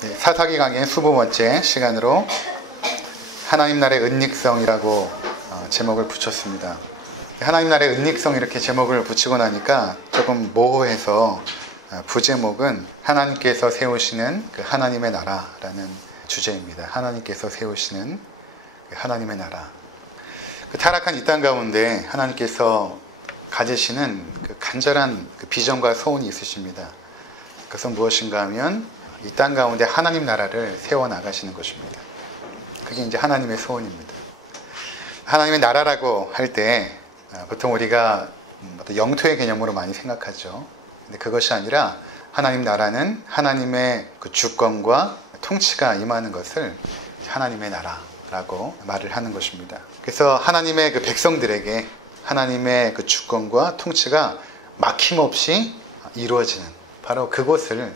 네, 사사기 강의 25번째 시간으로 하나님 나라의 은닉성이라고 제목을 붙였습니다. 하나님 나라의 은닉성 이렇게 제목을 붙이고 나니까 조금 모호해서 부제목은 하나님께서 세우시는 그 하나님의 나라라는 주제입니다. 하나님께서 세우시는 그 하나님의 나라. 그 타락한 이 땅 가운데 하나님께서 가지시는 그 간절한 그 비전과 소원이 있으십니다. 그것은 무엇인가 하면 이 땅 가운데 하나님 나라를 세워나가시는 것입니다. 그게 이제 하나님의 소원입니다. 하나님의 나라라고 할 때 보통 우리가 영토의 개념으로 많이 생각하죠. 근데 그것이 아니라 하나님 나라는 하나님의 그 주권과 통치가 임하는 것을 하나님의 나라라고 말을 하는 것입니다. 그래서 하나님의 그 백성들에게 하나님의 그 주권과 통치가 막힘없이 이루어지는 바로 그곳을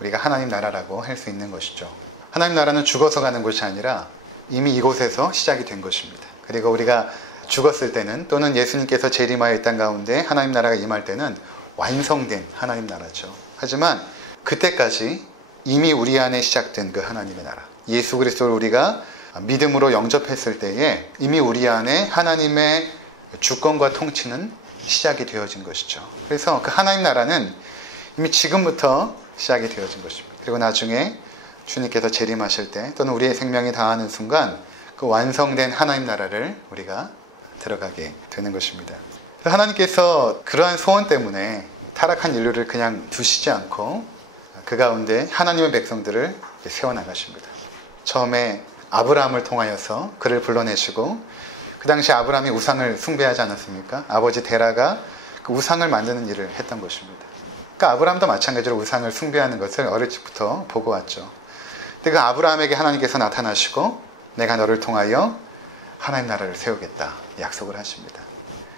우리가 하나님 나라라고 할 수 있는 것이죠. 하나님 나라는 죽어서 가는 곳이 아니라 이미 이곳에서 시작이 된 것입니다. 그리고 우리가 죽었을 때는 또는 예수님께서 재림하여 이 땅 가운데 하나님 나라가 임할 때는 완성된 하나님 나라죠. 하지만 그때까지 이미 우리 안에 시작된 그 하나님의 나라, 예수 그리스도를 우리가 믿음으로 영접했을 때에 이미 우리 안에 하나님의 주권과 통치는 시작이 되어진 것이죠. 그래서 그 하나님 나라는 이미 지금부터 시작이 되어진 것입니다. 그리고 나중에 주님께서 재림하실 때 또는 우리의 생명이 다하는 순간 그 완성된 하나님 나라를 우리가 들어가게 되는 것입니다. 하나님께서 그러한 소원 때문에 타락한 인류를 그냥 두시지 않고 그 가운데 하나님의 백성들을 세워나가십니다. 처음에 아브라함을 통하여서 그를 불러내시고 그 당시 아브라함이 우상을 숭배하지 않았습니까? 아버지 데라가 그 우상을 만드는 일을 했던 것입니다. 그러니까 아브라함도 마찬가지로 우상을 숭배하는 것을 어릴 적부터 보고 왔죠. 근데 그 아브라함에게 하나님께서 나타나시고 내가 너를 통하여 하나님 나라를 세우겠다 약속을 하십니다.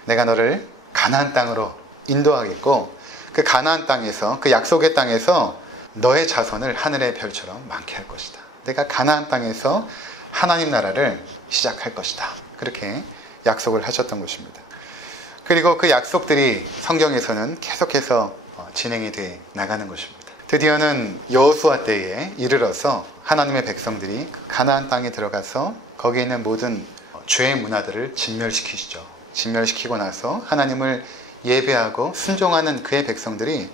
내가 너를 가나안 땅으로 인도하겠고 그 가나안 땅에서 그 약속의 땅에서 너의 자손을 하늘의 별처럼 많게 할 것이다. 내가 가나안 땅에서 하나님 나라를 시작할 것이다. 그렇게 약속을 하셨던 것입니다. 그리고 그 약속들이 성경에서는 계속해서 진행이 돼 나가는 것입니다. 드디어는 여호수아 때에 이르러서 하나님의 백성들이 가나안 땅에 들어가서 거기에 있는 모든 죄의 문화들을 진멸시키시죠. 진멸시키고 나서 하나님을 예배하고 순종하는 그의 백성들이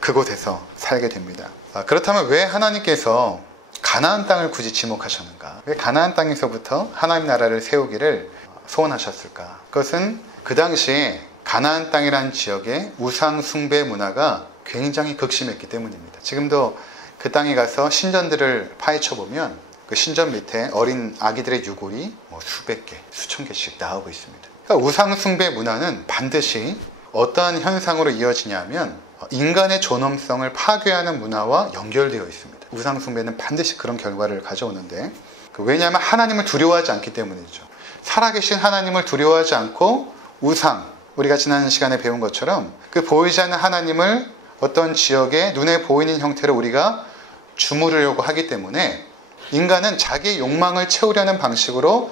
그곳에서 살게 됩니다. 그렇다면 왜 하나님께서 가나안 땅을 굳이 지목하셨는가? 왜 가나안 땅에서부터 하나님 나라를 세우기를 소원하셨을까? 그것은 그 당시에 가나안 땅이라는 지역의 우상 숭배 문화가 굉장히 극심했기 때문입니다. 지금도 그 땅에 가서 신전들을 파헤쳐 보면 그 신전 밑에 어린 아기들의 유골이 수백 개, 수천 개씩 나오고 있습니다. 그러니까 우상 숭배 문화는 반드시 어떠한 현상으로 이어지냐면 인간의 존엄성을 파괴하는 문화와 연결되어 있습니다. 우상 숭배는 반드시 그런 결과를 가져오는데 왜냐하면 하나님을 두려워하지 않기 때문이죠. 살아계신 하나님을 두려워하지 않고 우상, 우리가 지난 시간에 배운 것처럼 그 보이지 않는 하나님을 어떤 지역에 눈에 보이는 형태로 우리가 주무르려고 하기 때문에 인간은 자기의 욕망을 채우려는 방식으로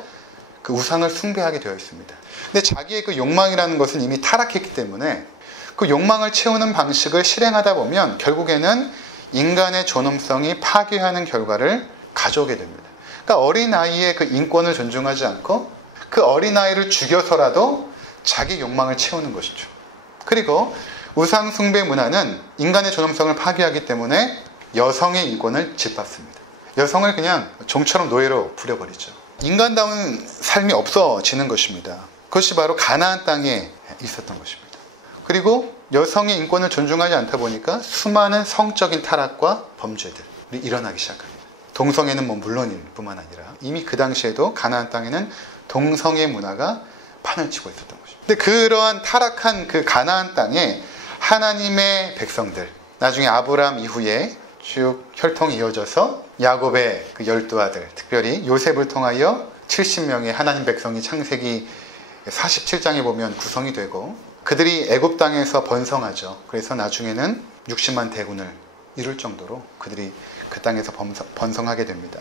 그 우상을 숭배하게 되어 있습니다. 근데 자기의 그 욕망이라는 것은 이미 타락했기 때문에 그 욕망을 채우는 방식을 실행하다 보면 결국에는 인간의 존엄성이 파괴하는 결과를 가져오게 됩니다. 그러니까 어린아이의 그 인권을 존중하지 않고 그 어린아이를 죽여서라도 자기 욕망을 채우는 것이죠. 그리고 우상 숭배 문화는 인간의 존엄성을 파괴하기 때문에 여성의 인권을 짓밟습니다. 여성을 그냥 종처럼 노예로 부려버리죠. 인간다운 삶이 없어지는 것입니다. 그것이 바로 가나안 땅에 있었던 것입니다. 그리고 여성의 인권을 존중하지 않다 보니까 수많은 성적인 타락과 범죄들이 일어나기 시작합니다. 동성애는 물론일 뿐만 아니라 이미 그 당시에도 가나안 땅에는 동성애 문화가 판을 치고 있었던 것입니다. 근데 그러한 타락한 그 가나안 땅에 하나님의 백성들, 나중에 아브라함 이후에 쭉 혈통이 이어져서 야곱의 그 12아들, 특별히 요셉을 통하여 70명의 하나님 백성이 창세기 47장에 보면 구성이 되고 그들이 애굽 땅에서 번성하죠. 그래서 나중에는 60만 대군을 이룰 정도로 그들이 그 땅에서 번성하게 됩니다.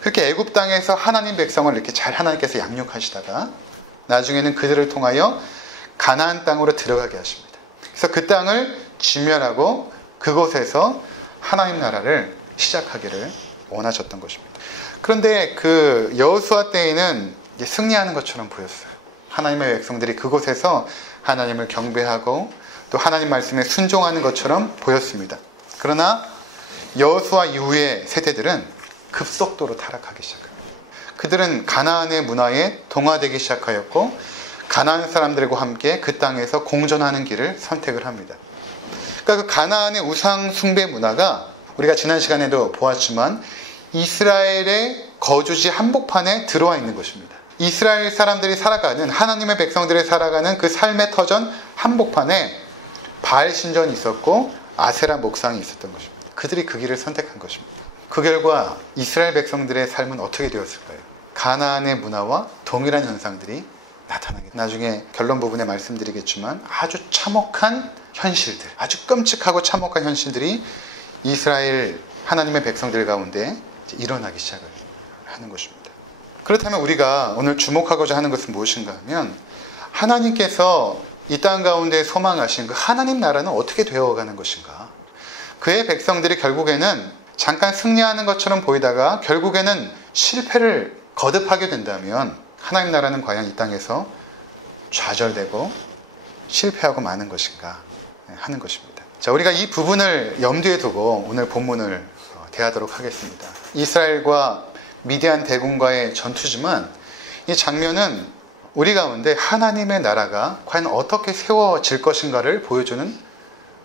그렇게 애굽 땅에서 하나님 백성을 이렇게 잘 하나님께서 양육하시다가 나중에는 그들을 통하여 가나안 땅으로 들어가게 하십니다. 그래서 그 땅을 진멸하고 그곳에서 하나님 나라를 시작하기를 원하셨던 것입니다. 그런데 그 여호수아 때에는 이제 승리하는 것처럼 보였어요. 하나님의 백성들이 그곳에서 하나님을 경배하고 또 하나님 말씀에 순종하는 것처럼 보였습니다. 그러나 여호수아 이후의 세대들은 급속도로 타락하기 시작합니다. 그들은 가나안의 문화에 동화되기 시작하였고 가나안 사람들과 함께 그 땅에서 공존하는 길을 선택을 합니다. 그러니까 그 가나안의 우상 숭배 문화가 우리가 지난 시간에도 보았지만 이스라엘의 거주지 한복판에 들어와 있는 것입니다. 이스라엘 사람들이 살아가는, 하나님의 백성들이 살아가는 그 삶의 터전 한복판에 바알 신전이 있었고 아세라 목상이 있었던 것입니다. 그들이 그 길을 선택한 것입니다. 그 결과 이스라엘 백성들의 삶은 어떻게 되었을까요? 가나안의 문화와 동일한 현상들이 나타나게, 나중에 결론 부분에 말씀드리겠지만 아주 참혹한 현실들, 아주 끔찍하고 참혹한 현실들이 이스라엘 하나님의 백성들 가운데 일어나기 시작을 하는 것입니다. 그렇다면 우리가 오늘 주목하고자 하는 것은 무엇인가 하면, 하나님께서 이 땅 가운데 소망하신 그 하나님 나라는 어떻게 되어가는 것인가. 그의 백성들이 결국에는 잠깐 승리하는 것처럼 보이다가 결국에는 실패를 거듭하게 된다면 하나님 나라는 과연 이 땅에서 좌절되고 실패하고 마는 것인가 하는 것입니다. 자, 우리가 이 부분을 염두에 두고 오늘 본문을 대하도록 하겠습니다. 이스라엘과 미디안 대군과의 전투지만 이 장면은 우리 가운데 하나님의 나라가 과연 어떻게 세워질 것인가를 보여주는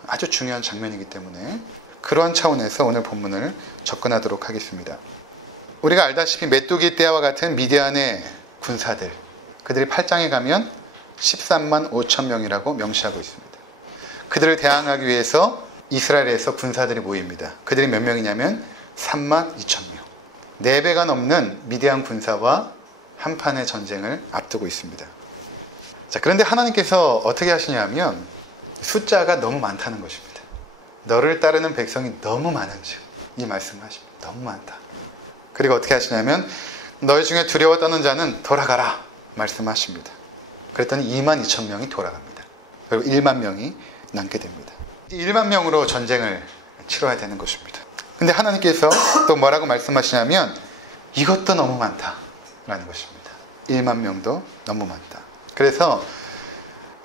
아주 중요한 장면이기 때문에 그러한 차원에서 오늘 본문을 접근하도록 하겠습니다. 우리가 알다시피 메뚜기 떼와 같은 미디안의 군사들, 그들이 8장에 가면 13만 5천 명이라고 명시하고 있습니다. 그들을 대항하기 위해서 이스라엘에서 군사들이 모입니다. 그들이 몇 명이냐면 3만 2천 명. 4배가 넘는 미디안 군사와 한판의 전쟁을 앞두고 있습니다. 자, 그런데 하나님께서 어떻게 하시냐면 숫자가 너무 많다는 것입니다. 너를 따르는 백성이 너무 많은즉, 이 말씀을 하십니다. 너무 많다. 그리고 어떻게 하시냐면 너희 중에 두려워 떠는 자는 돌아가라 말씀하십니다. 그랬더니 2만 2천 명이 돌아갑니다. 그리고 1만 명이 남게 됩니다. 1만 명으로 전쟁을 치러야 되는 것입니다. 근데 하나님께서 또 뭐라고 말씀하시냐면 이것도 너무 많다라는 것입니다. 1만 명도 너무 많다. 그래서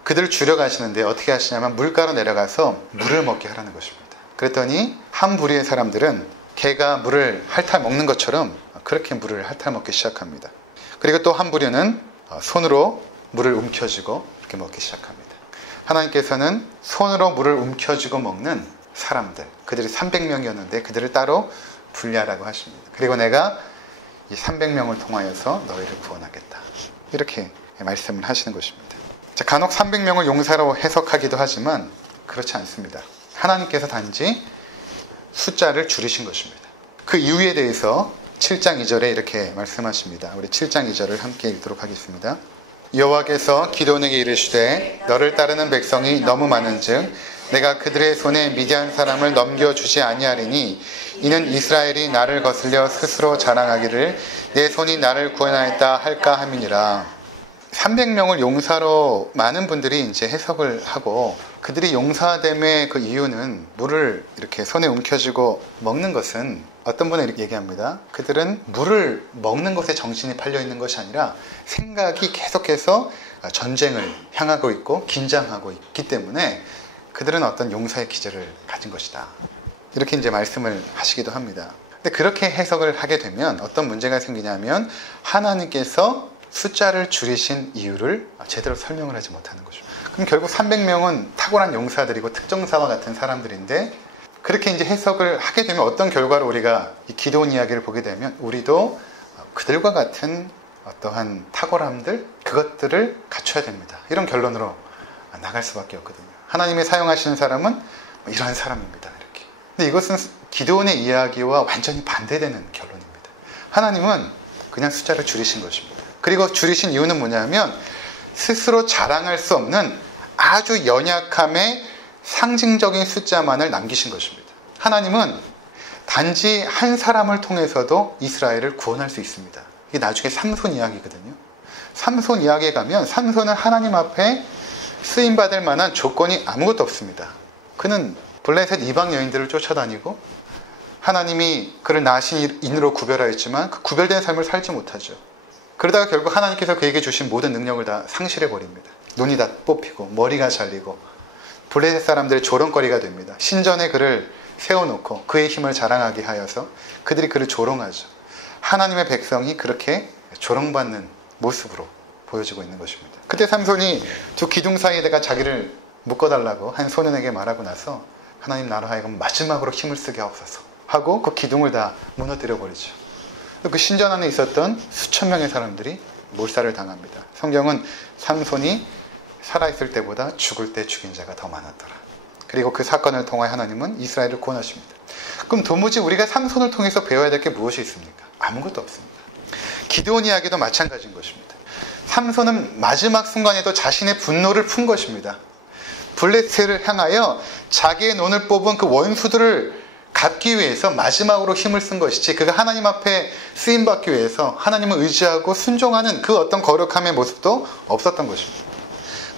그들을 줄여가시는데 어떻게 하시냐면 물가로 내려가서 물을 먹게 하라는 것입니다. 그랬더니 한 부리의 사람들은 개가 물을 핥아 먹는 것처럼 그렇게 물을 핥아 먹기 시작합니다. 그리고 또 한 부류는 손으로 물을 움켜쥐고 이렇게 먹기 시작합니다. 하나님께서는 손으로 물을 움켜쥐고 먹는 사람들, 그들이 300명이었는데 그들을 따로 분리하라고 하십니다. 그리고 내가 이 300명을 통하여서 너희를 구원하겠다, 이렇게 말씀을 하시는 것입니다. 자, 간혹 300명을 용사로 해석하기도 하지만 그렇지 않습니다. 하나님께서 단지 숫자를 줄이신 것입니다. 그 이유에 대해서 7장 2절에 이렇게 말씀하십니다. 우리 7장 2절을 함께 읽도록 하겠습니다. 여호와께서 기드온에게 이르시되 너를 따르는 백성이 너무 많은즉 내가 그들의 손에 미디안 사람을 넘겨주지 아니하리니 이는 이스라엘이 나를 거슬려 스스로 자랑하기를 내 손이 나를 구원하였다 할까 함이니라. 300명을 용사로 많은 분들이 이제 해석을 하고, 그들이 용사됨의 그 이유는 물을 이렇게 손에 움켜쥐고 먹는 것은, 어떤 분은 이렇게 얘기합니다. 그들은 물을 먹는 것에 정신이 팔려 있는 것이 아니라 생각이 계속해서 전쟁을 향하고 있고 긴장하고 있기 때문에 그들은 어떤 용사의 기질을 가진 것이다, 이렇게 이제 말씀을 하시기도 합니다. 근데 그렇게 해석을 하게 되면 어떤 문제가 생기냐면 하나님께서 숫자를 줄이신 이유를 제대로 설명을 하지 못하는 거죠. 그럼 결국 300명은 탁월한 용사들이고 특정사와 같은 사람들인데, 그렇게 이제 해석을 하게 되면 어떤 결과로 우리가 이 기드온 이야기를 보게 되면 우리도 그들과 같은 어떠한 탁월함들, 그것들을 갖춰야 됩니다, 이런 결론으로 나갈 수밖에 없거든요. 하나님이 사용하시는 사람은 이러한 사람입니다, 이렇게. 근데 이것은 기드온의 이야기와 완전히 반대되는 결론입니다. 하나님은 그냥 숫자를 줄이신 것입니다. 그리고 줄이신 이유는 뭐냐면 스스로 자랑할 수 없는 아주 연약함의 상징적인 숫자만을 남기신 것입니다. 하나님은 단지 한 사람을 통해서도 이스라엘을 구원할 수 있습니다. 이게 나중에 삼손 이야기거든요. 삼손 이야기에 가면 삼손은 하나님 앞에 쓰임받을 만한 조건이 아무것도 없습니다. 그는 블레셋 이방 여인들을 쫓아다니고 하나님이 그를 나신 인으로 구별하였지만 그 구별된 삶을 살지 못하죠. 그러다가 결국 하나님께서 그에게 주신 모든 능력을 다 상실해버립니다. 눈이 다 뽑히고 머리가 잘리고 블레셋 사람들의 조롱거리가 됩니다. 신전에 그를 세워놓고 그의 힘을 자랑하게 하여서 그들이 그를 조롱하죠. 하나님의 백성이 그렇게 조롱받는 모습으로 보여지고 있는 것입니다. 그때 삼손이 두 기둥 사이에다가 자기를 묶어달라고 한 소년에게 말하고 나서 하나님 나로 하여금 마지막으로 힘을 쓰게 하옵소서 하고 그 기둥을 다 무너뜨려 버리죠. 그 신전 안에 있었던 수천 명의 사람들이 몰살을 당합니다. 성경은 삼손이 살아있을 때보다 죽을 때 죽인 자가 더 많았더라. 그리고 그 사건을 통해 하나님은 이스라엘을 구원하십니다. 그럼 도무지 우리가 삼손을 통해서 배워야 될 게 무엇이 있습니까? 아무것도 없습니다. 기드온 이야기도 마찬가지인 것입니다. 삼손은 마지막 순간에도 자신의 분노를 푼 것입니다. 블레셋을 향하여 자기의 논을 뽑은 그 원수들을 갚기 위해서 마지막으로 힘을 쓴 것이지, 그가 하나님 앞에 쓰임받기 위해서 하나님을 의지하고 순종하는 그 어떤 거룩함의 모습도 없었던 것입니다.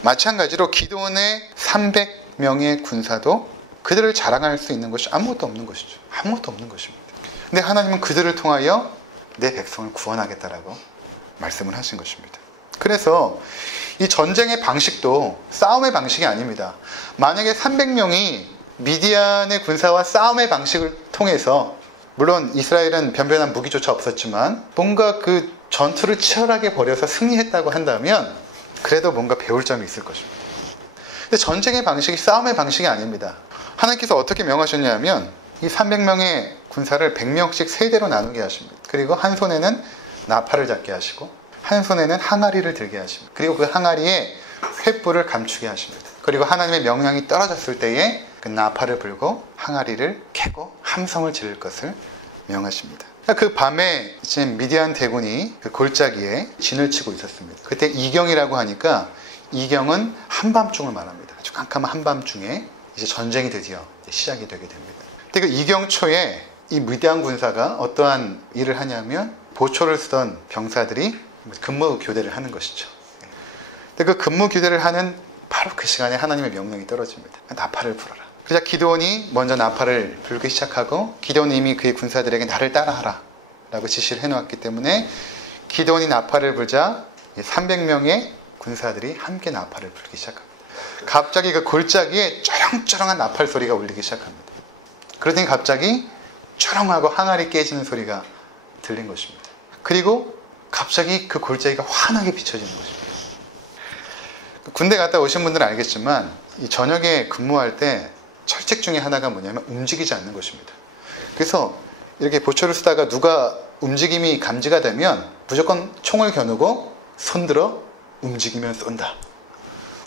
마찬가지로 기드온의 300명의 군사도 그들을 자랑할 수 있는 것이 아무것도 없는 것이죠. 아무것도 없는 것입니다. 근데 하나님은 그들을 통하여 내 백성을 구원하겠다라고 말씀을 하신 것입니다. 그래서 이 전쟁의 방식도 싸움의 방식이 아닙니다. 만약에 300명이 미디안의 군사와 싸움의 방식을 통해서, 물론 이스라엘은 변변한 무기조차 없었지만 뭔가 그 전투를 치열하게 벌여서 승리했다고 한다면 그래도 뭔가 배울 점이 있을 것입니다. 근데 전쟁의 방식이 싸움의 방식이 아닙니다. 하나님께서 어떻게 명하셨냐면 이 300명의 군사를 100명씩 세대로 나누게 하십니다. 그리고 한 손에는 나팔을 잡게 하시고 한 손에는 항아리를 들게 하십니다. 그리고 그 항아리에 횃불을 감추게 하십니다. 그리고 하나님의 명령이 떨어졌을 때에 그 나팔을 불고 항아리를 켜고 함성을 지를 것을 명하십니다. 그 밤에 지금 미디안 대군이 그 골짜기에 진을 치고 있었습니다. 그때 이경이라고 하니까 이경은 한밤중을 말합니다. 아주 깜깜한 한밤중에 이제 전쟁이 드디어 시작이 되게 됩니다. 그때 그 이경초에 이 미디안 군사가 어떠한 일을 하냐면 보초를 쓰던 병사들이 근무 교대를 하는 것이죠. 근데 그 근무 교대를 하는 바로 그 시간에 하나님의 명령이 떨어집니다. 나팔을 불어라. 그러자 기드온이 먼저 나팔을 불기 시작하고, 기드온이 이미 그의 군사들에게 나를 따라하라 라고 지시를 해놓았기 때문에 기드온이 나팔을 불자 300명의 군사들이 함께 나팔을 불기 시작합니다. 갑자기 그 골짜기에 쩌렁쩌렁한 나팔 소리가 울리기 시작합니다. 그러더니 갑자기 쩌렁하고 항아리 깨지는 소리가 들린 것입니다. 그리고 갑자기 그 골짜기가 환하게 비춰지는 것입니다. 군대 갔다 오신 분들은 알겠지만 이 저녁에 근무할 때 철칙 중에 하나가 뭐냐면 움직이지 않는 것입니다. 그래서 이렇게 보초를 쓰다가 누가 움직임이 감지가 되면 무조건 총을 겨누고 손들어 움직이면 쏜다.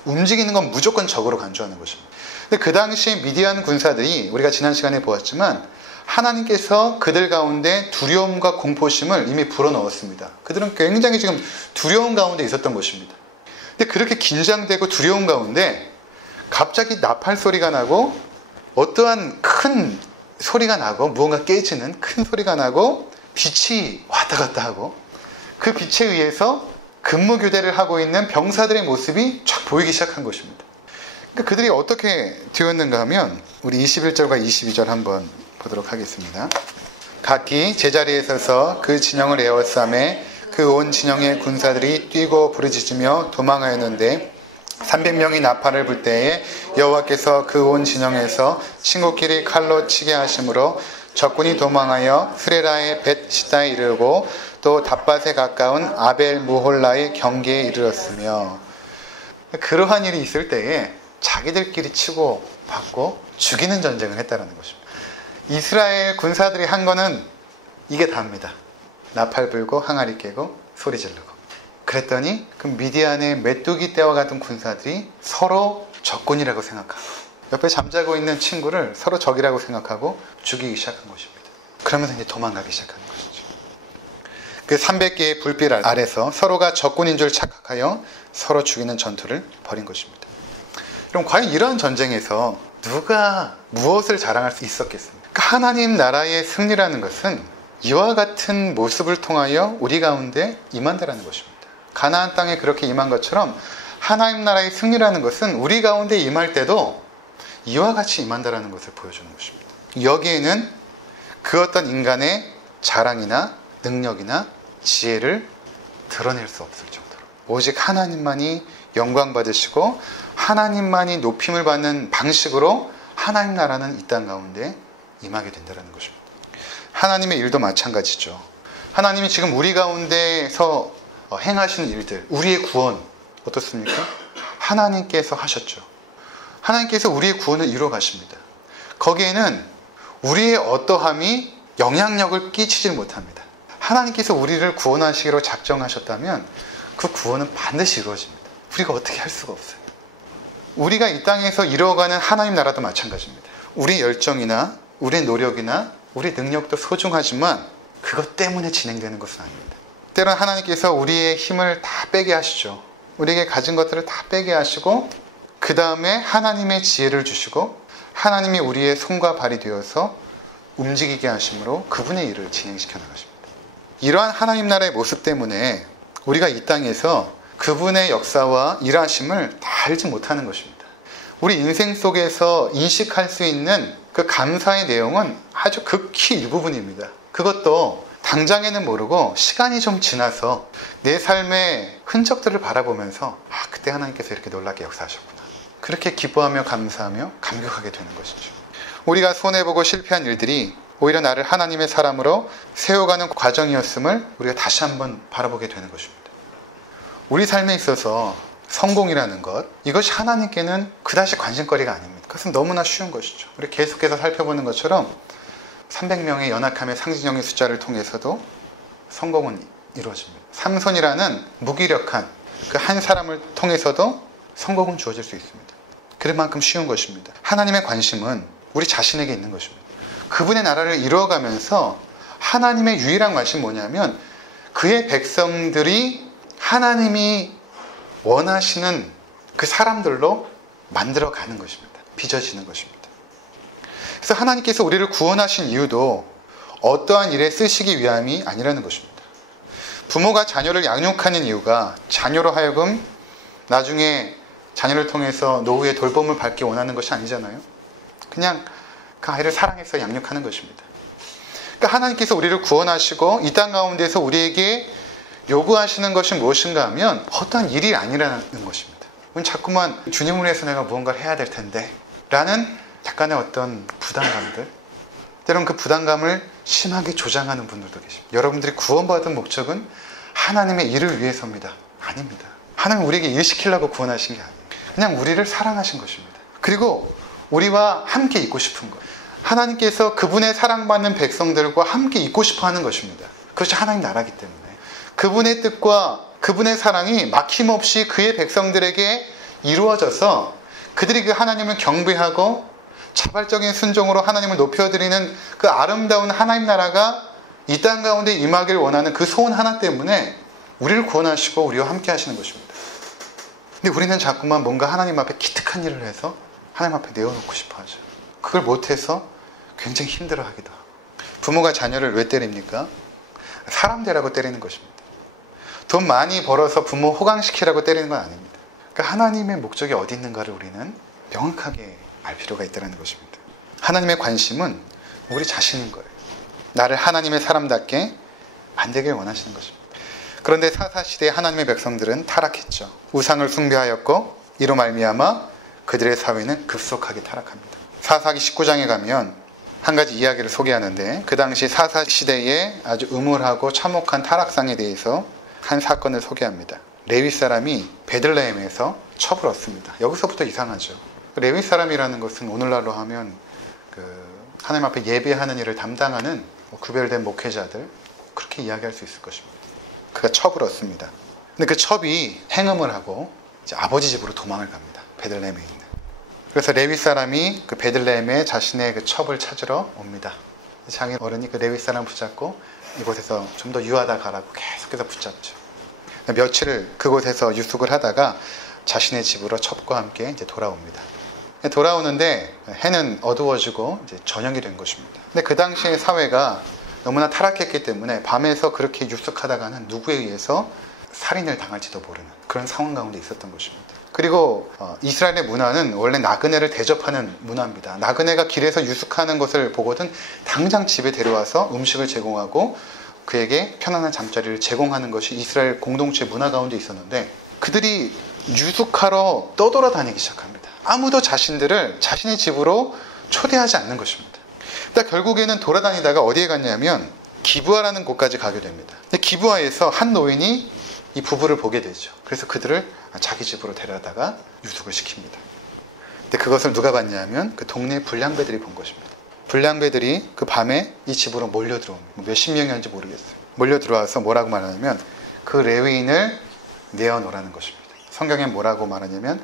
움직이는 건 무조건 적으로 간주하는 것입니다. 근데 그 당시에 미디안 군사들이 우리가 지난 시간에 보았지만 하나님께서 그들 가운데 두려움과 공포심을 이미 불어넣었습니다. 그들은 굉장히 지금 두려움 가운데 있었던 것입니다. 근데 그렇게 긴장되고 두려움 가운데 갑자기 나팔 소리가 나고 어떠한 큰 소리가 나고 무언가 깨지는 큰 소리가 나고 빛이 왔다 갔다 하고 그 빛에 의해서 근무 교대를 하고 있는 병사들의 모습이 쫙 보이기 시작한 것입니다. 그러니까 그들이 어떻게 되었는가 하면 우리 21절과 22절 한번 보도록 하겠습니다. 각기 제자리에 서서 그 진영을 에워싸매 그 온 진영의 군사들이 뛰고 부르짖으며 도망하였는데 300명이 나팔을 불 때에 여호와께서 그 온 진영에서 친구끼리 칼로 치게 하심으로 적군이 도망하여 스레라의 벳시다에 이르고 또 답밭에 가까운 아벨 무홀라의 경계에 이르렀으며, 그러한 일이 있을 때에 자기들끼리 치고 받고 죽이는 전쟁을 했다는 것입니다. 이스라엘 군사들이 한 거는 이게 다입니다. 나팔 불고 항아리 깨고 소리 지르고. 그랬더니 그 미디안의 메뚜기 떼와 같은 군사들이 서로 적군이라고 생각하고 옆에 잠자고 있는 친구를 서로 적이라고 생각하고 죽이기 시작한 것입니다. 그러면서 이제 도망가기 시작하는 것이죠. 그 300개의 불빛 아래서 서로가 적군인 줄 착각하여 서로 죽이는 전투를 벌인 것입니다. 그럼 과연 이러한 전쟁에서 누가 무엇을 자랑할 수 있었겠습니까? 하나님 나라의 승리라는 것은 이와 같은 모습을 통하여 우리 가운데 임한다라는 것입니다. 가나안 땅에 그렇게 임한 것처럼 하나님 나라의 승리라는 것은 우리 가운데 임할 때도 이와 같이 임한다라는 것을 보여주는 것입니다. 여기에는 그 어떤 인간의 자랑이나 능력이나 지혜를 드러낼 수 없을 정도로 오직 하나님만이 영광 받으시고 하나님만이 높임을 받는 방식으로 하나님 나라는 이 땅 가운데 임하게 된다는 것입니다. 하나님의 일도 마찬가지죠. 하나님이 지금 우리 가운데서 행하시는 일들, 우리의 구원 어떻습니까? 하나님께서 하셨죠. 하나님께서 우리의 구원을 이루어 가십니다. 거기에는 우리의 어떠함이 영향력을 끼치지 못합니다. 하나님께서 우리를 구원하시기로 작정하셨다면 그 구원은 반드시 이루어집니다. 우리가 어떻게 할 수가 없어요. 우리가 이 땅에서 이루어가는 하나님 나라도 마찬가지입니다. 우리 열정이나 우리 노력이나 우리 능력도 소중하지만 그것 때문에 진행되는 것은 아닙니다. 때론 하나님께서 우리의 힘을 다 빼게 하시죠. 우리에게 가진 것들을 다 빼게 하시고 그 다음에 하나님의 지혜를 주시고 하나님이 우리의 손과 발이 되어서 움직이게 하심으로 그분의 일을 진행시켜 나가십니다. 이러한 하나님 나라의 모습 때문에 우리가 이 땅에서 그분의 역사와 일하심을 다 알지 못하는 것입니다. 우리 인생 속에서 인식할 수 있는 그 감사의 내용은 아주 극히 일부분입니다. 그것도 당장에는 모르고 시간이 좀 지나서 내 삶의 흔적들을 바라보면서 그때 하나님께서 이렇게 놀랍게 역사하셨구나. 그렇게 기뻐하며 감사하며 감격하게 되는 것이죠. 우리가 손해보고 실패한 일들이 오히려 나를 하나님의 사람으로 세워가는 과정이었음을 우리가 다시 한번 바라보게 되는 것입니다. 우리 삶에 있어서 성공이라는 것, 이것이 하나님께는 그다지 관심거리가 아닙니다. 그것은 너무나 쉬운 것이죠. 우리 계속해서 살펴보는 것처럼 300명의 연약함의 상징적인 숫자를 통해서도 성공은 이루어집니다. 삼손이라는 무기력한 그 한 사람을 통해서도 성공은 주어질 수 있습니다. 그만큼 쉬운 것입니다. 하나님의 관심은 우리 자신에게 있는 것입니다. 그분의 나라를 이루어가면서 하나님의 유일한 관심은 뭐냐면 그의 백성들이 하나님이 원하시는 그 사람들로 만들어가는 것입니다. 빚어지는 것입니다. 그래서 하나님께서 우리를 구원하신 이유도 어떠한 일에 쓰시기 위함이 아니라는 것입니다. 부모가 자녀를 양육하는 이유가 자녀로 하여금 나중에 자녀를 통해서 노후의 돌봄을 받기 원하는 것이 아니잖아요. 그냥 그 아이를 사랑해서 양육하는 것입니다. 그러니까 하나님께서 우리를 구원하시고 이 땅 가운데서 우리에게 요구하시는 것이 무엇인가 하면 어떠한 일이 아니라는 것입니다. 자꾸만 주님을 위해서 내가 무언가를 해야 될 텐데 라는 약간의 어떤 부담감들, 때론 그 부담감을 심하게 조장하는 분들도 계십니다. 여러분들이 구원받은 목적은 하나님의 일을 위해서입니다. 아닙니다. 하나님 우리에게 일시키려고 구원하신 게 아니에요. 그냥 우리를 사랑하신 것입니다. 그리고 우리와 함께 있고 싶은 것, 하나님께서 그분의 사랑받는 백성들과 함께 있고 싶어 하는 것입니다. 그것이 하나님 나라이기 때문에 그분의 뜻과 그분의 사랑이 막힘없이 그의 백성들에게 이루어져서 그들이 그 하나님을 경배하고 자발적인 순종으로 하나님을 높여드리는 그 아름다운 하나님 나라가 이 땅 가운데 임하기를 원하는 그 소원 하나 때문에 우리를 구원하시고 우리와 함께 하시는 것입니다. 근데 우리는 자꾸만 뭔가 하나님 앞에 기특한 일을 해서 하나님 앞에 내어놓고 싶어 하죠. 그걸 못해서 굉장히 힘들어하기도 하고. 부모가 자녀를 왜 때립니까? 사람 되라고 때리는 것입니다. 돈 많이 벌어서 부모 호강시키라고 때리는 건 아닙니다. 그러니까 하나님의 목적이 어디 있는가를 우리는 명확하게 알 필요가 있다는 것입니다. 하나님의 관심은 우리 자신인 거예요. 나를 하나님의 사람답게 만들길 원하시는 것입니다. 그런데 사사시대의 하나님의 백성들은 타락했죠. 우상을 숭배하였고 이로 말미암아 그들의 사회는 급속하게 타락합니다. 사사기 19장에 가면 한 가지 이야기를 소개하는데 그 당시 사사시대의 아주 음울하고 참혹한 타락상에 대해서 한 사건을 소개합니다. 레위 사람이 베들레헴에서 첩을 얻습니다. 여기서부터 이상하죠. 레위 사람이라는 것은 오늘날로 하면 하나님 앞에 예배하는 일을 담당하는 구별된 목회자들, 그렇게 이야기할 수 있을 것입니다. 그가 첩을 얻습니다. 근데 그 첩이 행음을 하고 이제 아버지 집으로 도망을 갑니다. 베들레헴에 있는. 그래서 레위 사람이 그 베들레헴에 자신의 그 첩을 찾으러 옵니다. 장인 어른이 그 레위 사람 붙잡고 이곳에서 좀 더 유하다 가라고 계속해서 붙잡죠. 며칠을 그곳에서 유숙을 하다가 자신의 집으로 첩과 함께 이제 돌아옵니다. 돌아오는데 해는 어두워지고 이제 저녁이 된 것입니다. 근데 그 당시의 사회가 너무나 타락했기 때문에 밤에서 그렇게 유숙하다가는 누구에 의해서 살인을 당할지도 모르는 그런 상황 가운데 있었던 것입니다. 그리고 이스라엘의 문화는 원래 나그네를 대접하는 문화입니다. 나그네가 길에서 유숙하는 것을 보거든 당장 집에 데려와서 음식을 제공하고 그에게 편안한 잠자리를 제공하는 것이 이스라엘 공동체 문화 가운데 있었는데, 그들이 유숙하러 떠돌아다니기 시작합니다. 아무도 자신들을 자신의 집으로 초대하지 않는 것입니다. 그러니까 결국에는 돌아다니다가 어디에 갔냐면 기브아라는 곳까지 가게 됩니다. 근데 기브아에서 한 노인이 이 부부를 보게 되죠. 그래서 그들을 자기 집으로 데려다가 유숙을 시킵니다. 근데 그것을 누가 봤냐면 그 동네 불량배들이 본 것입니다. 불량배들이 그 밤에 이 집으로 몰려 들어옵니다. 몇십 명이었는지 모르겠어요. 몰려 들어와서 뭐라고 말하냐면 그 레위인을 내어놓으라는 것입니다. 성경에 뭐라고 말하냐면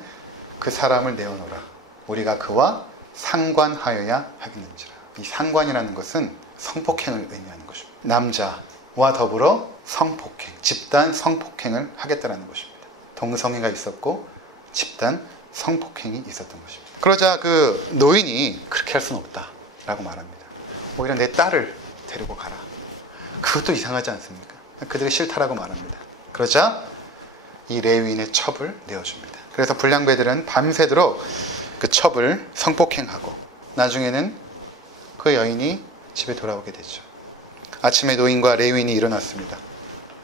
그 사람을 내어놓으라. 우리가 그와 상관하여야 하겠는지라. 이 상관이라는 것은 성폭행을 의미하는 것입니다. 남자와 더불어 성폭행, 집단 성폭행을 하겠다라는 것입니다. 동성애가 있었고 집단 성폭행이 있었던 것입니다. 그러자 그 노인이 그렇게 할 수는 없다라고 말합니다. 오히려 내 딸을 데리고 가라. 그것도 이상하지 않습니까? 그들이 싫다라고 말합니다. 그러자 이 레위인의 첩을 내어줍니다. 그래서 불량배들은 밤새도록 그 첩을 성폭행하고 나중에는 그 여인이 집에 돌아오게 되죠. 아침에 노인과 레위인이 일어났습니다.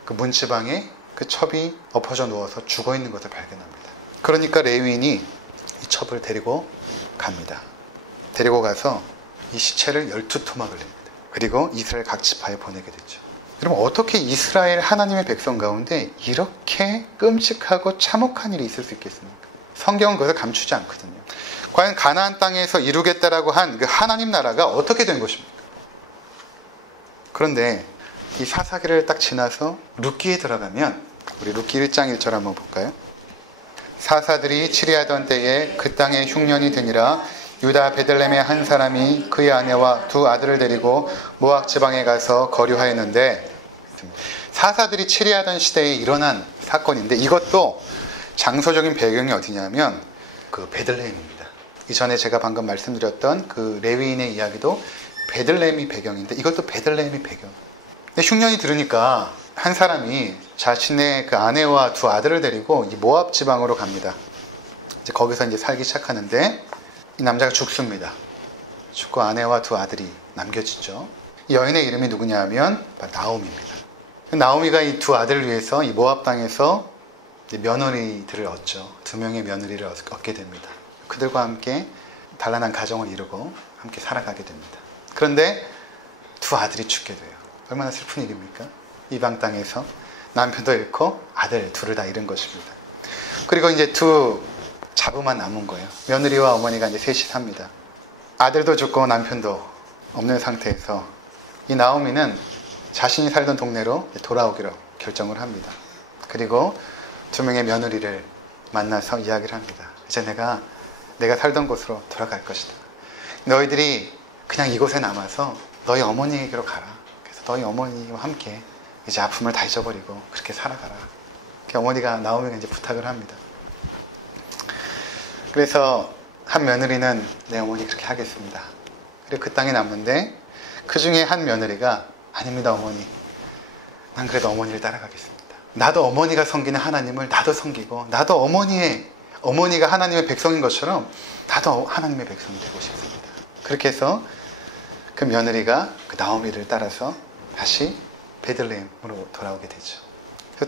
그 문지방에 그 첩이 엎어져 누워서 죽어 있는 것을 발견합니다. 그러니까 레위인이 이 첩을 데리고 갑니다. 데리고 가서 이 시체를 12토막을 냅니다. 그리고 이스라엘 각 지파에 보내게 되죠. 여러분, 어떻게 이스라엘 하나님의 백성 가운데 이렇게 끔찍하고 참혹한 일이 있을 수 있겠습니까? 성경은 그것을 감추지 않거든요. 과연 가나안 땅에서 이루겠다라고 한 그 하나님 나라가 어떻게 된 것입니까? 그런데 이 사사기를 딱 지나서 룻기에 들어가면, 우리 룻기 1장 1절 한번 볼까요? 사사들이 치리하던 때에 그 땅에 흉년이 드니라. 유다 베들레헴의 한 사람이 그의 아내와 두 아들을 데리고 모압 지방에 가서 거류하였는데, 사사들이 치리하던 시대에 일어난 사건인데, 이것도 장소적인 배경이 어디냐면 그 베들레헴입니다. 이전에 제가 방금 말씀드렸던 그 레위인의 이야기도 베들레헴이 배경인데, 이것도 베들레헴이 배경. 근데 흉년이 들으니까 한 사람이 자신의 그 아내와 두 아들을 데리고 이 모압 지방으로 갑니다. 이제 거기서 이제 살기 시작하는데, 이 남자가 죽습니다. 죽고 아내와 두 아들이 남겨지죠. 이 여인의 이름이 누구냐 하면 나오미입니다. 나오미가 이 두 아들을 위해서 이 모압 땅에서 며느리들을 얻죠. 두 명의 며느리를 얻게 됩니다. 그들과 함께 단란한 가정을 이루고 함께 살아가게 됩니다. 그런데 두 아들이 죽게 돼요. 얼마나 슬픈 일입니까? 이방 땅에서 남편도 잃고 아들 둘을 다 잃은 것입니다. 그리고 이제 두 자부만 남은 거예요. 며느리와 어머니가 이제 셋이 삽니다. 아들도 죽고 남편도 없는 상태에서 이 나오미는 자신이 살던 동네로 돌아오기로 결정을 합니다. 그리고 두 명의 며느리를 만나서 이야기를 합니다. 이제 내가 살던 곳으로 돌아갈 것이다. 너희들이 그냥 이곳에 남아서 너희 어머니에게로 가라. 그래서 너희 어머니와 함께 이제 아픔을 다 잊어버리고 그렇게 살아가라. 어머니가 나오미가 이제 부탁을 합니다. 그래서 한 며느리는 내 어머니 그렇게 하겠습니다. 그리고 그 땅에 남는데 그 중에 한 며느리가 아닙니다 어머니. 난 그래도 어머니를 따라가겠습니다. 나도 어머니가 섬기는 하나님을 나도 섬기고 나도 어머니가 하나님의 백성인 것처럼 나도 하나님의 백성이 되고 싶습니다. 그렇게 해서 그 며느리가 그 나오미를 따라서 다시 베들레헴으로 돌아오게 되죠.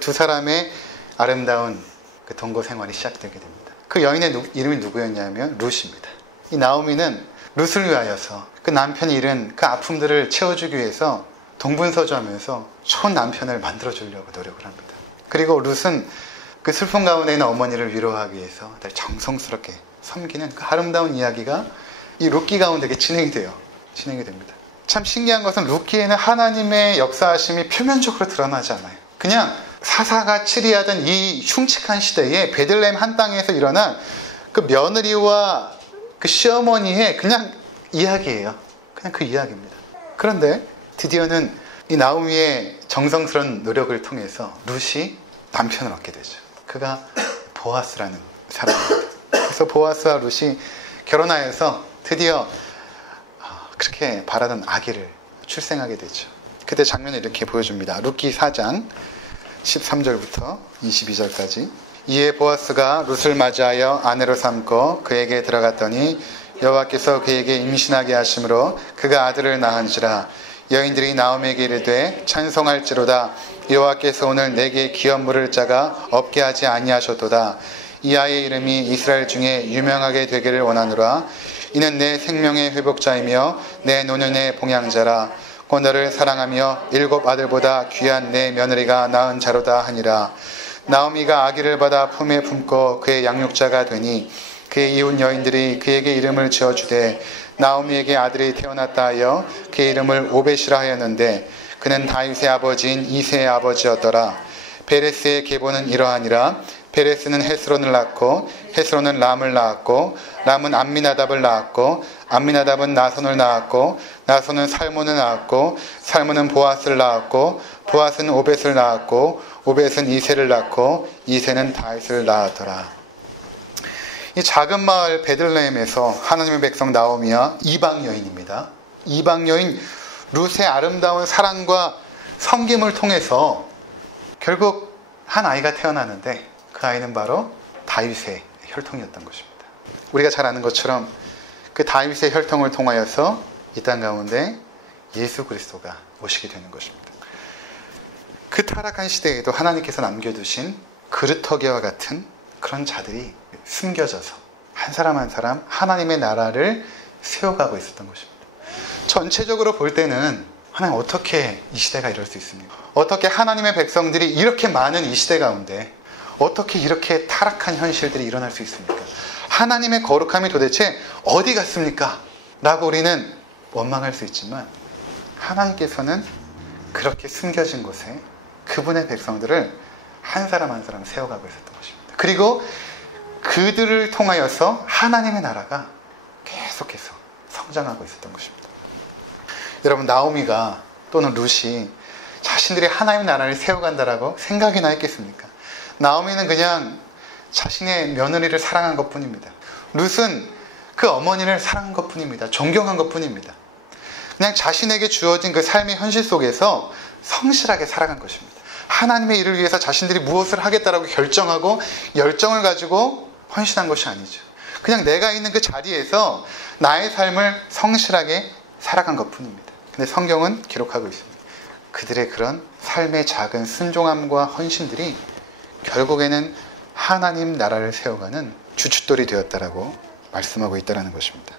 두 사람의 아름다운 그 동거 생활이 시작되게 됩니다. 그 여인의 이름이 누구였냐면 룻입니다. 이 나오미는 룻을 위하여서 그 남편이 잃은 그 아픔들을 채워주기 위해서 동분서주하면서 좋은 남편을 만들어주려고 노력을 합니다. 그리고 룻은 그 슬픔 가운데 있는 어머니를 위로하기 위해서 정성스럽게 섬기는 그 아름다운 이야기가 이 룻기 가운데 진행이 됩니다. 참 신기한 것은 룻기에는 하나님의 역사하심이 표면적으로 드러나지 않아요. 그냥 사사가 치리하던 이 흉측한 시대에 베들레헴 한 땅에서 일어난 그 며느리와 그 시어머니의 그냥 이야기예요. 그냥 그 이야기입니다. 그런데 드디어는 이 나오미의 정성스러운 노력을 통해서 룻이 남편을 얻게 되죠. 그가 보아스라는 사람입니다. 그래서 보아스와 룻이 결혼하여서 드디어 그렇게 바라던 아기를 출생하게 되죠. 그때 장면을 이렇게 보여줍니다. 룻기 4장 13절부터 22절까지. 이에 보아스가 룻을 맞이하여 아내로 삼고 그에게 들어갔더니 여호와께서 그에게 임신하게 하심으로 그가 아들을 낳은지라. 여인들이 나오미에게 이르되 찬송할지로다. 여호와께서 오늘 내게 기업 물을 자가 없게 하지 아니하셨도다. 이 아이의 이름이 이스라엘 중에 유명하게 되기를 원하노라. 이는 내 생명의 회복자이며 내 노년의 봉양자라. 곧 너를 사랑하며 7 아들보다 귀한 내 며느리가 낳은 자로다 하니라. 나오미가 아기를 받아 품에 품고 그의 양육자가 되니 그의 이웃 여인들이 그에게 이름을 지어주되 나오미에게 아들이 태어났다 하여 그의 이름을 오벳이라 하였는데 그는 다윗의 아버지인 이새의 아버지였더라. 베레스의 계보는 이러하니라. 베레스는 헤스론을 낳고 헤스론은 람을 낳았고 람은 암미나답을 낳았고 암미나답은 나손을 낳았고 나손은 살몬을 낳았고 살몬은 보아스를 낳았고 보아스는 오벳을 낳았고 오벳은 이새를 낳고 이새는 다윗을 낳았더라. 이 작은 마을 베들레헴에서 하나님의 백성 나오미와 이방 여인입니다. 이방 여인 룻의 아름다운 사랑과 섬김을 통해서 결국 한 아이가 태어나는데 그 아이는 바로 다윗의 혈통이었던 것입니다. 우리가 잘 아는 것처럼 그 다윗의 혈통을 통하여서 이 땅 가운데 예수 그리스도가 오시게 되는 것입니다. 그 타락한 시대에도 하나님께서 남겨두신 그루터기와 같은 그런 자들이 숨겨져서 한 사람 한 사람 하나님의 나라를 세워가고 있었던 것입니다. 전체적으로 볼 때는 하나님 어떻게 이 시대가 이럴 수 있습니까? 어떻게 하나님의 백성들이 이렇게 많은 이 시대 가운데 어떻게 이렇게 타락한 현실들이 일어날 수 있습니까? 하나님의 거룩함이 도대체 어디 갔습니까? 라고 우리는 원망할 수 있지만 하나님께서는 그렇게 숨겨진 곳에 그분의 백성들을 한 사람 한 사람 세워가고 있었던 것입니다. 그리고 그들을 통하여서 하나님의 나라가 계속해서 성장하고 있었던 것입니다. 여러분, 나오미가 또는 룻이 자신들이 하나님의 나라를 세워간다라고 생각이나 했겠습니까? 나오미는 그냥 자신의 며느리를 사랑한 것뿐입니다. 룻은 그 어머니를 사랑한 것뿐입니다. 존경한 것뿐입니다. 그냥 자신에게 주어진 그 삶의 현실 속에서 성실하게 살아간 것입니다. 하나님의 일을 위해서 자신들이 무엇을 하겠다라고 결정하고 열정을 가지고 헌신한 것이 아니죠. 그냥 내가 있는 그 자리에서 나의 삶을 성실하게 살아간 것뿐입니다. 근데 성경은 기록하고 있습니다. 그들의 그런 삶의 작은 순종함과 헌신들이 결국에는 하나님 나라를 세워가는 주춧돌이 되었다라고 말씀하고 있다는 것입니다.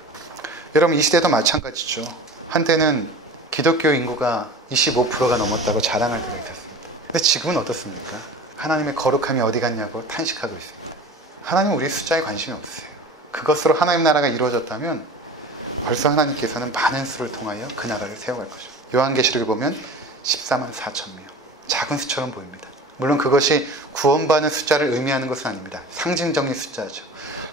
여러분, 이 시대도 마찬가지죠. 한때는 기독교 인구가 25%가 넘었다고 자랑할 때가 있었습니다. 근데 지금은 어떻습니까? 하나님의 거룩함이 어디 갔냐고 탄식하고 있습니다. 하나님은 우리 숫자에 관심이 없으세요. 그것으로 하나님 나라가 이루어졌다면 벌써 하나님께서는 많은 수를 통하여 그 나라를 세워갈 것입니다. 요한계시록에 보면 14만 4천 명. 작은 수처럼 보입니다. 물론 그것이 구원받는 숫자를 의미하는 것은 아닙니다. 상징적인 숫자죠.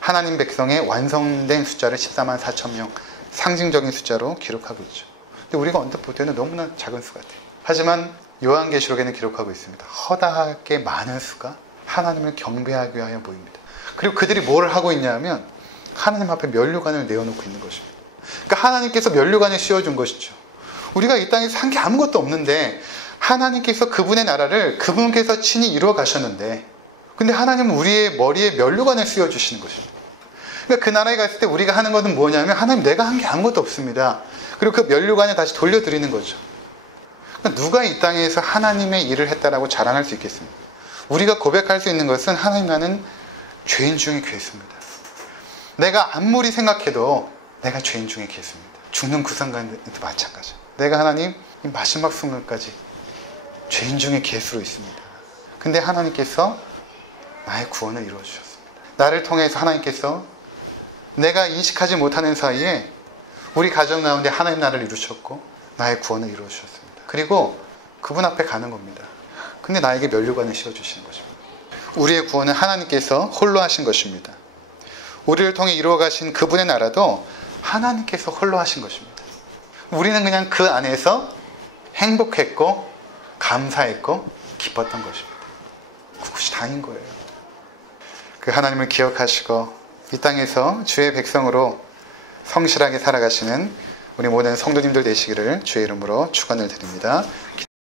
하나님 백성의 완성된 숫자를 14만 4천 명, 상징적인 숫자로 기록하고 있죠. 근데 우리가 언뜻 볼 때는 너무나 작은 수 같아요. 하지만 요한계시록에는 기록하고 있습니다. 허다하게 많은 수가 하나님을 경배하기 위하여 모입니다. 그리고 그들이 뭘 하고 있냐면 하나님 앞에 면류관을 내어놓고 있는 것입니다. 그러니까 하나님께서 면류관을 씌워준 것이죠. 우리가 이 땅에서 한 게 아무것도 없는데 하나님께서 그분의 나라를 그분께서 친히 이루어 가셨는데, 근데 하나님은 우리의 머리에 면류관을 씌워주시는 것입니다. 그러니까 그 나라에 갔을 때 우리가 하는 것은 뭐냐면 하나님, 내가 한 게 아무것도 없습니다. 그리고 그 면류관을 다시 돌려드리는 거죠. 그러니까 누가 이 땅에서 하나님의 일을 했다라고 자랑할 수 있겠습니까? 우리가 고백할 수 있는 것은 하나님, 나는 죄인 중에 괴수입니다. 내가 아무리 생각해도 내가 죄인 중에 괴수입니다. 죽는 그 순간에도 마찬가지죠. 내가 하나님 이 마지막 순간까지 죄인 중에 괴수로 있습니다. 근데 하나님께서 나의 구원을 이루어 주셨습니다. 나를 통해서 하나님께서 내가 인식하지 못하는 사이에 우리 가정 가운데 하나님 나라를 이루셨고 나의 구원을 이루어 주셨습니다. 그리고 그분 앞에 가는 겁니다. 근데 나에게 면류관을 씌워주시는 것입니다. 우리의 구원은 하나님께서 홀로 하신 것입니다. 우리를 통해 이루어 가신 그분의 나라도 하나님께서 홀로 하신 것입니다. 우리는 그냥 그 안에서 행복했고 감사했고 기뻤던 것입니다. 그것이 다인 거예요. 그 하나님을 기억하시고 이 땅에서 주의 백성으로 성실하게 살아가시는 우리 모든 성도님들 되시기를 주의 이름으로 축원을 드립니다.